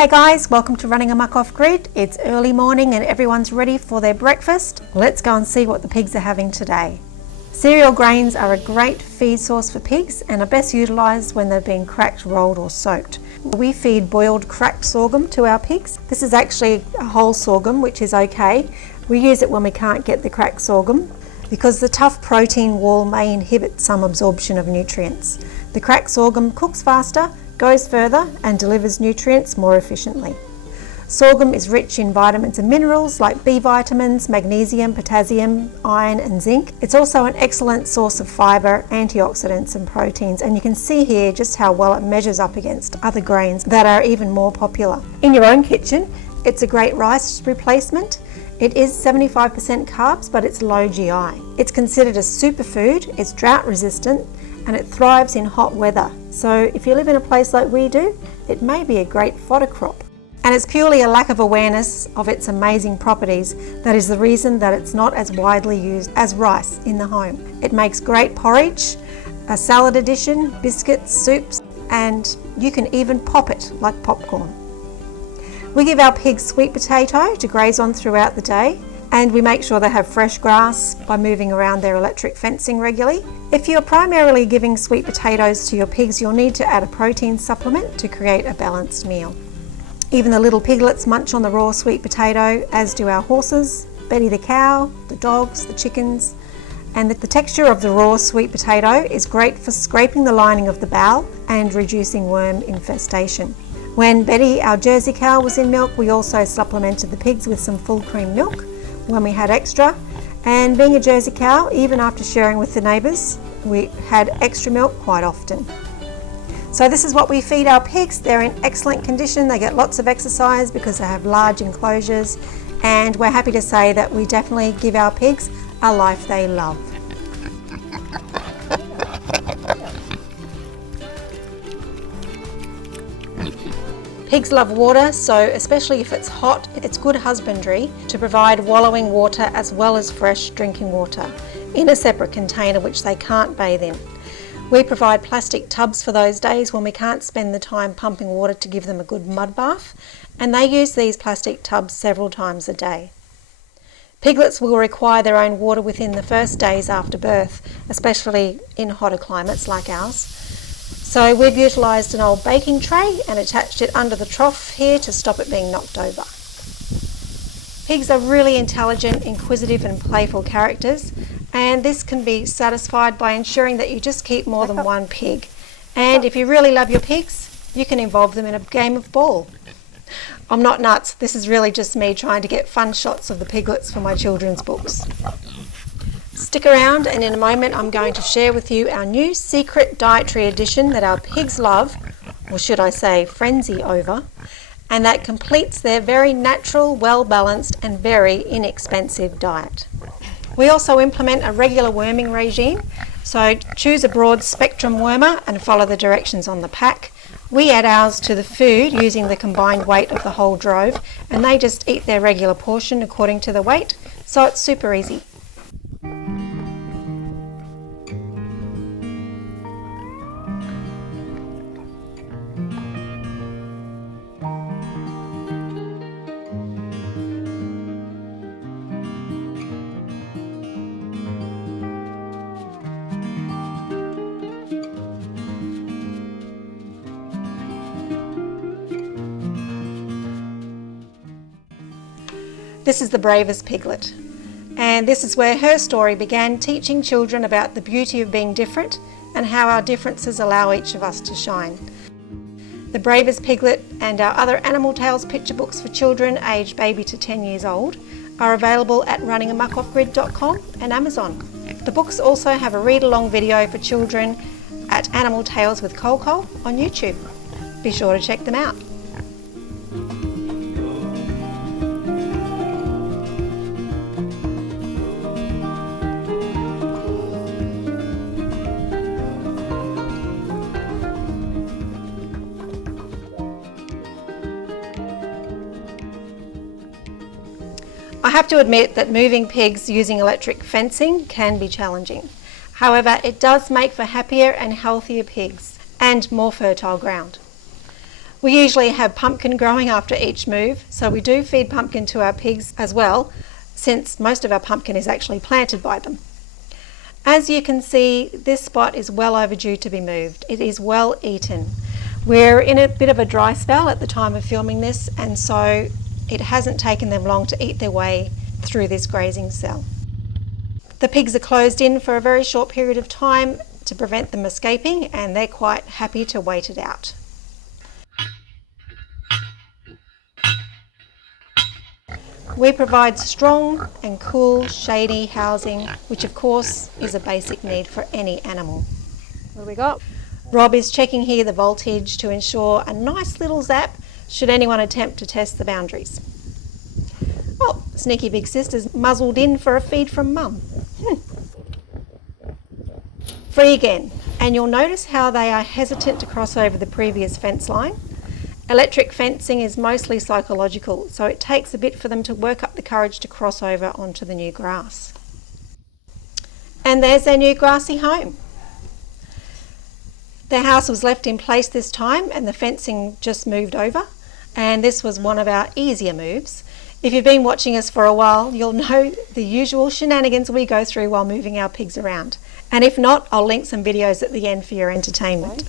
Hey guys, welcome to Running Amok Off Grid. It's early morning and everyone's ready for their breakfast. Let's go and see what the pigs are having today. Cereal grains are a great feed source for pigs and are best utilised when they've been cracked, rolled or soaked. We feed boiled cracked sorghum to our pigs. This is actually a whole sorghum, which is okay. We use it when we can't get the cracked sorghum because the tough protein wall may inhibit some absorption of nutrients. The cracked sorghum cooks faster, goes further and delivers nutrients more efficiently. Sorghum is rich in vitamins and minerals like B vitamins, magnesium, potassium, iron and zinc. It's also an excellent source of fibre, antioxidants and proteins, and you can see here just how well it measures up against other grains that are even more popular. In your own kitchen, it's a great rice replacement. It is 75% carbs, but it's low GI. It's considered a superfood, it's drought resistant, and it thrives in hot weather. So if you live in a place like we do, it may be a great fodder crop. And it's purely a lack of awareness of its amazing properties that is the reason that it's not as widely used as rice in the home. It makes great porridge, a salad addition, biscuits, soups, and you can even pop it like popcorn. We give our pigs sweet potato to graze on throughout the day, and we make sure they have fresh grass by moving around their electric fencing regularly. If you're primarily giving sweet potatoes to your pigs, you'll need to add a protein supplement to create a balanced meal. Even the little piglets munch on the raw sweet potato, as do our horses, Betty the cow, the dogs, the chickens, and the texture of the raw sweet potato is great for scraping the lining of the bowel and reducing worm infestation. When Betty, our Jersey cow, was in milk, we also supplemented the pigs with some full cream milk when we had extra, and being a Jersey cow, even after sharing with the neighbours, we had extra milk quite often. So this is what we feed our pigs. They're in excellent condition, they get lots of exercise because they have large enclosures, and we're happy to say that we definitely give our pigs a life they love. Pigs love water, so especially if it's hot, it's good husbandry to provide wallowing water as well as fresh drinking water in a separate container which they can't bathe in. We provide plastic tubs for those days when we can't spend the time pumping water to give them a good mud bath, and they use these plastic tubs several times a day. Piglets will require their own water within the first days after birth, especially in hotter climates like ours. So we've utilised an old baking tray and attached it under the trough here to stop it being knocked over. Pigs are really intelligent, inquisitive and playful characters, and this can be satisfied by ensuring that you just keep more than one pig. And if you really love your pigs, you can involve them in a game of ball. I'm not nuts, this is really just me trying to get fun shots of the piglets for my children's books. Stick around, and in a moment I'm going to share with you our new secret dietary addition that our pigs love, or should I say frenzy over, and that completes their very natural, well-balanced and very inexpensive diet. We also implement a regular worming regime, so choose a broad spectrum wormer and follow the directions on the pack. We add ours to the food using the combined weight of the whole drove, and they just eat their regular portion according to the weight, so it's super easy. This is the bravest piglet, and this is where her story began, teaching children about the beauty of being different and how our differences allow each of us to shine. The Bravest Piglet and our other Animal Tales picture books for children aged baby to 10 years old are available at runningamukoffgrid.com and Amazon. The books also have a read-along video for children at Animal Tales with Cole on YouTube. Be sure to check them out. I have to admit that moving pigs using electric fencing can be challenging. However, it does make for happier and healthier pigs and more fertile ground. We usually have pumpkin growing after each move, so we do feed pumpkin to our pigs as well, since most of our pumpkin is actually planted by them. As you can see, this spot is well overdue to be moved. It is well eaten. We're in a bit of a dry spell at the time of filming this, and so it hasn't taken them long to eat their way through this grazing cell. The pigs are closed in for a very short period of time to prevent them escaping, and they're quite happy to wait it out. We provide strong and cool, shady housing, which of course is a basic need for any animal. What do we got? Rob is checking here the voltage to ensure a nice little zap should anyone attempt to test the boundaries. Oh, sneaky big sister's muzzled in for a feed from mum. Free again, and you'll notice how they are hesitant to cross over the previous fence line. Electric fencing is mostly psychological, so it takes a bit for them to work up the courage to cross over onto the new grass. And there's their new grassy home. Their house was left in place this time and the fencing just moved over, and this was one of our easier moves. If you've been watching us for a while, you'll know the usual shenanigans we go through while moving our pigs around. And if not, I'll link some videos at the end for your entertainment.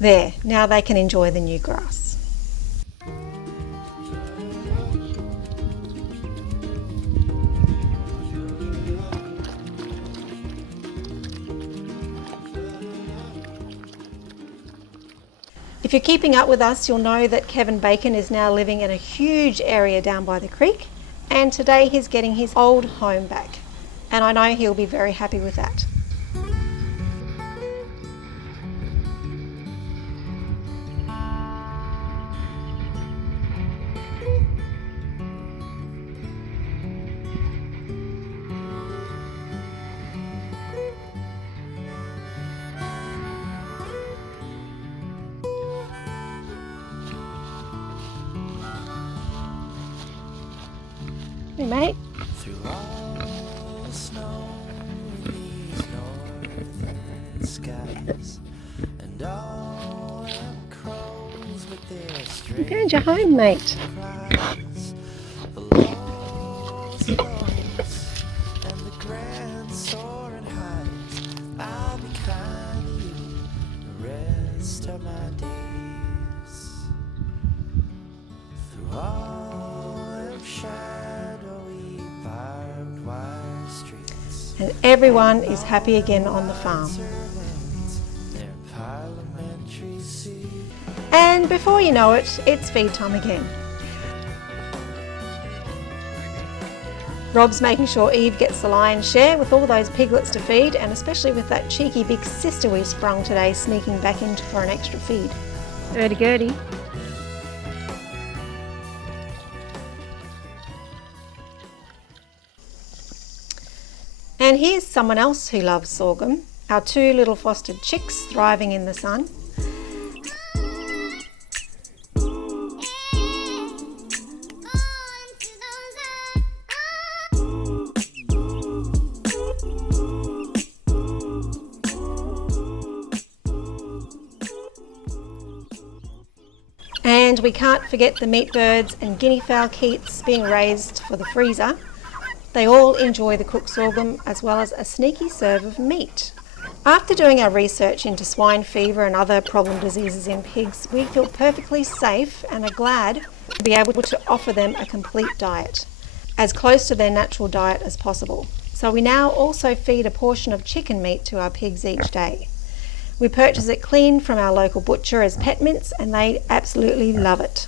There, now they can enjoy the new grass. If you're keeping up with us, you'll know that Kevin Bacon is now living in a huge area down by the creek, and today he's getting his old home back. And I know he'll be very happy with that. Hey mate. Through all the snow in these northern skies, and all them crows with their You found your home, mate. cries, the lost lows and the grand soaring highs, I'll be kind to you the rest of my days. Through all them shadowy barbed wire streets, And everyone is happy again on the farm. their parliamentary seat. And before you know it, it's feed time again. Rob's making sure Eve gets the lion's share with all those piglets to feed, and especially with that cheeky big sister we sprung today sneaking back in for an extra feed. Gertie. And here's someone else who loves sorghum, our two little fostered chicks thriving in the sun. And we can't forget the meat birds and guinea fowl keats being raised for the freezer. They all enjoy the cooked sorghum as well as a sneaky serve of meat. After doing our research into swine fever and other problem diseases in pigs, we feel perfectly safe and are glad to be able to offer them a complete diet, as close to their natural diet as possible. So we now also feed a portion of chicken meat to our pigs each day. We purchase it clean from our local butcher as pet mince, and they absolutely love it.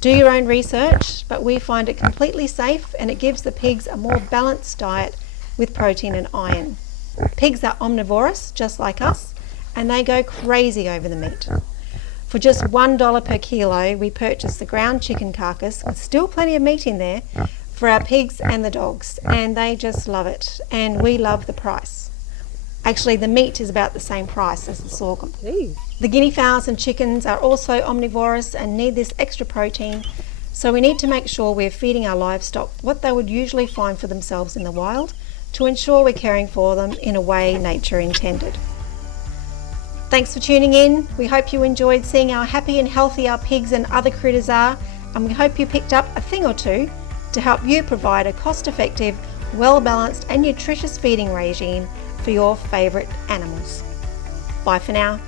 Do your own research, but we find it completely safe, and it gives the pigs a more balanced diet with protein and iron. Pigs are omnivorous, just like us, and they go crazy over the meat. For just $1 per kilo, we purchase the ground chicken carcass with still plenty of meat in there for our pigs and the dogs, and they just love it, and we love the price. Actually, the meat is about the same price as the sorghum. Ooh. The guinea fowls and chickens are also omnivorous and need this extra protein, so we need to make sure we're feeding our livestock what they would usually find for themselves in the wild to ensure we're caring for them in a way nature intended. Thanks for tuning in. We hope you enjoyed seeing how happy and healthy our pigs and other critters are, and we hope you picked up a thing or two to help you provide a cost-effective, well-balanced and nutritious feeding regime for your favourite animals. Bye for now.